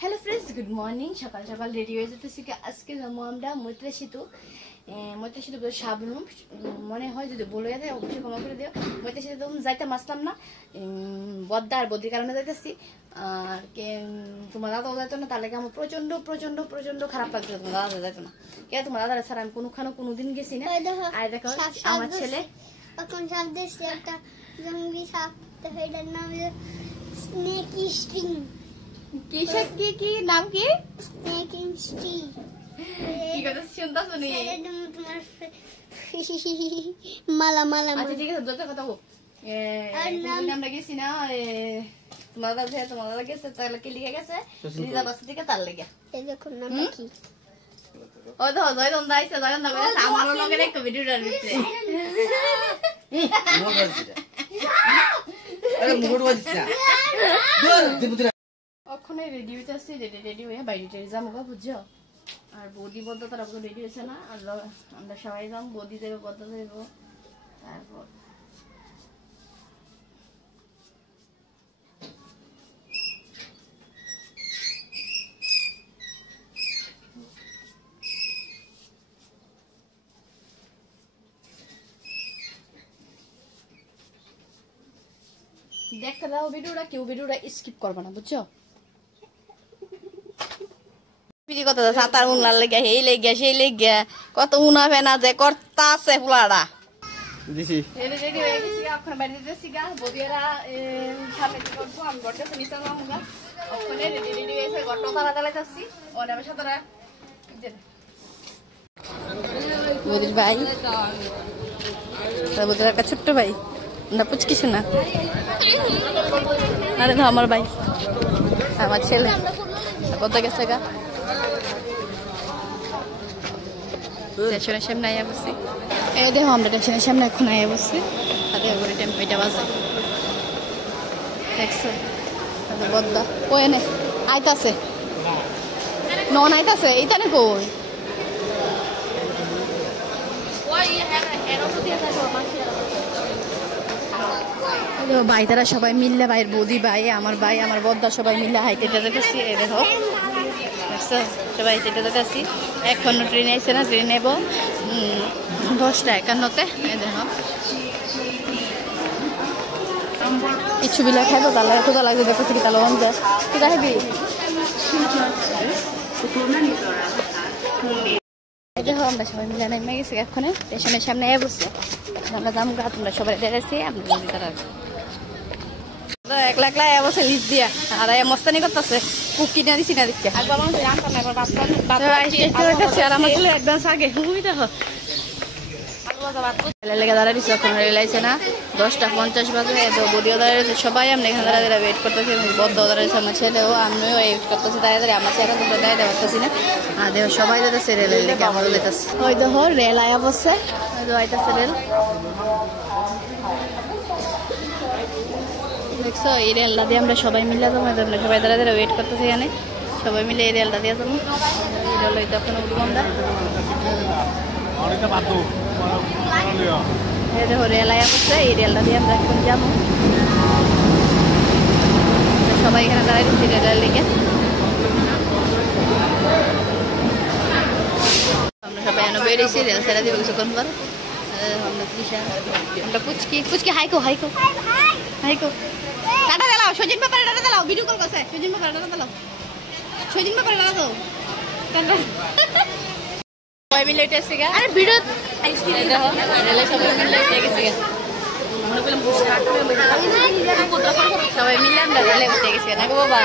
Hello friends, good morning. সকাল সকাল ready হয়ে যেতেছি। আজকে যাবো আমরা মৈত্রী সেতু। সাবনুম মনে হয় যদি বলে যায় অবশ্যই ক্ষমা করে দিও। মৈত্রী সেতু যাইতাম, আসলাম না, বদ্দা আর বদ্রির কারণে যাইতেছি। আর তোমার দাদাও যাইতো না, তার লেগে আমার প্রচন্ড প্রচন্ড প্রচন্ড খারাপ লাগতো। তোমার দাদা যাইতো না, কে তোমার দাদা ছাড়া আমি কোনোদিন গেছি না। আর দেখো আমার ছেলে এখন সাপ দেখছি, একটা জঙ্গলি সাপ, এটার নাম স্নেকি স্ট্রিং। কি নাম? কি স্নেকিং স্ট্রিং? কি কথা শুনতাছ নি? তোমার মালা মালা। আচ্ছা ঠিক আছে, দুটো কথা বল। আমরা গেছি না, তোমার দাদা গেছে, তাহলে কি লিখে গেছে রিজা বাসা থেকে, তার লেগে এই দেখুন নামটা কি। ও তো জয়দন দাইছে, জয়দন দা বলে আমারও লগে একটা ভিডিওটা দিতে। আরে মুড় বাজছে না দূর ওখানে রেডি হইতাছি, রেডি হয়ে বাইরে যাবো গা, বুঝছো? আর বৌদি বদ্ধ তারা রেডি হয়েছে না, আর আমরা সবাই যাম। বৌদি দেবে, বদ্ধ দেবো, তারপর দেখতে দাও ভিডিওটা, কেউ ভিডিওটা স্কিপ করবে না, বুঝছো? কথা সাঁতার উনার লেগে, এই লেগে সেই লেগে কত উনা ফেনা যে করতা আছে ফুলারা দিছি। রেডি হয়ে গেছি, এখন বাইরে যেতেছি গা। বদিয়ারা সামনে কি করবো, আমি ঘরটা নিচে যাবো গা। ওখানে রেডি হয়েছে, ঘরটা তারা চালাইতেছি। ওর আমি সাঁতারা বদির ভাই, বদির একটা ছোট্ট ভাই, না পুচকি শোনা। আরে ধর আমার ভাই, আমার ছেলে কত গেছে গা। স্টেশনের সামনে আইয়া বসছি। এই দেখো আমরা স্টেশনের সামনে এখন আইয়া বসছি। তাদের উপরে টেম্পোটা বাজে, দেখছো? বদ্দা কই এনে আইতাছে, নন আইতাছে, এইটা নে কই ভাই। তারা সবাই মিললে, ভাইয়ের বৌদি ভাই, আমার বদ্দা সবাই মিললে হাইটে যেতেছি। এই দেখো সবাই হাইটে যেতেছি। এখনো ট্রেনে আসছে না, ট্রেন নেব 10:51-তে। এই দেখো এই ছবিলা খাইবো, তাহলে কোথা লাগবে দেখতেছি কি তাহলে যায় কোথা খাবি। এই দেখো আমরা সবাই মিলে নেমে গেছি, এক্ষণে স্টেশনের সামনে বসছে। আমরা যাম গা, তোমরা সবাই দেখেছি। আমরা বৌদি তারা একলা একলা বসে লিজ দিয়া আর মস্তানি করতেছে। কুক কিনে দিছি না দেখতে, আর আমার ছেলে অ্যাডভান্স আগে লেগে দাঁড়াইছি। এখন রেলাইছে না, 10:50 বাজে। বদিও দাঁড়িয়েছে, সবাই আমরা এখানে দাঁড়িয়ে ওয়েট করতেছি। বদ্ধ দাঁড়িয়েছে, আমার ছেলেও, আমিও ওয়েট করতেছি দাঁড়িয়ে। আমার ছেলে তোমরা দাঁড়িয়ে পারতেছি না। আর দেখো সবাই যেতেছে রেলের লেগে, আমারও যেতেছে। ওই দেখো রেল আয়া বসছে, আইতাছে রেল, দেখছো? এই রেলটা দিয়ে আমরা সবাই মিলে যাবো। সবাই দাঁড়িয়ে ওয়েট করতেছি এখানে, সবাই মিলে এই রেলটা দিয়ে যাবো। এই রেল হইতে এখন উঠবো আমরা। দেখো রেল আয়া করছে, এই রেলটা দিয়ে আমরা এখন যাবো। সবাই এখানে দাঁড়িয়ে দিচ্ছি রেলের লেগে। আমরা সবাই এনে বেরিয়েছি, রেল ছেড়ে দিব কিছুক্ষণ পর। আমরা পুচকি হাইকো টাটা দিলাও, সজিন ব্যাপারে টাটা দিলাও, ভিডিও কল করছে, সজিন ব্যাপারে টাটা দিলাও, সজিন ব্যাপারে টাটা দাও, টাটা। সবাই মিলে উঠেছে গা, আরে ভিডিও দেখো রেলে সবাই মিলে উঠে গেছে গা। সবাই মিলে আমরা রেলে উঠে গেছি না গো বাবা।